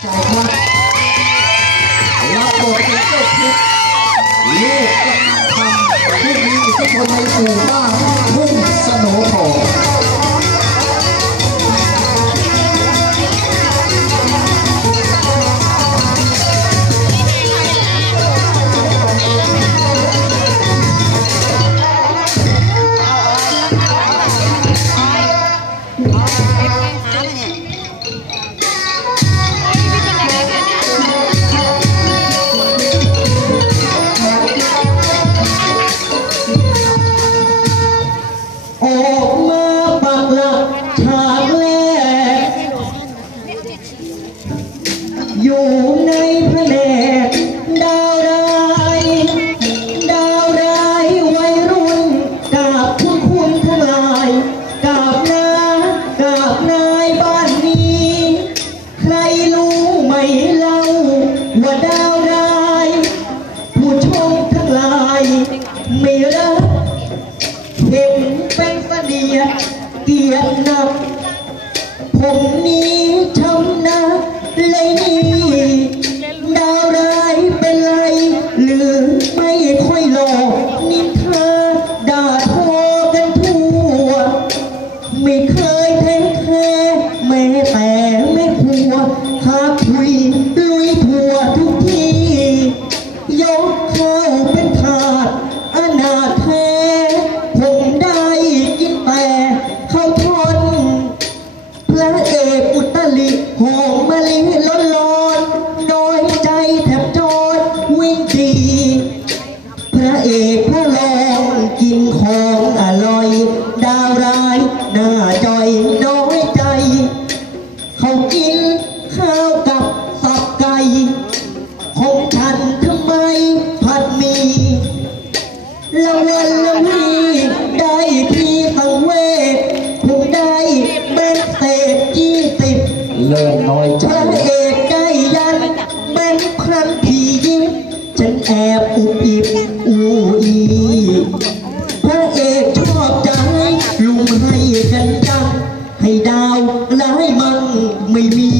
ใจครับรับบทเป็นเจ้าทิพย์ลูกกำลังทำที่มีอิทธิพลในหมู่บ้าน อยู่ในแผนกดาวร้ายดาวร้ายวัยรุ่นกราบคุณคุณทั้งหลายกราบนะกราบนายบ้านนี้ ใครรู้ไหมเล่าว่าดาวร้าย ผู้ชมทั้งหลายไม่รักเห็นเป็นเสนียดเกียรตินับ เคยแท้แค่แม้แต่ไม่ผัวหากคุยลุยทัวทุกทียกเข้าเป็นถาดอนาถแท้ผมได้กินแต่เข้าทนพระเอกอุตลิหอมมะลิร้อนร้อนๆน้อยใจแทบจอดวิ่งจีพระเอกพระรอ เริ่มน้อยใจ พรเอกได้ยันแบงค์พันพี่ยิ้มฉันแอบอุบอิบอูอีพระเอกชอบใจลุงให้กันจังให้ดาวร้ายมันไม่มี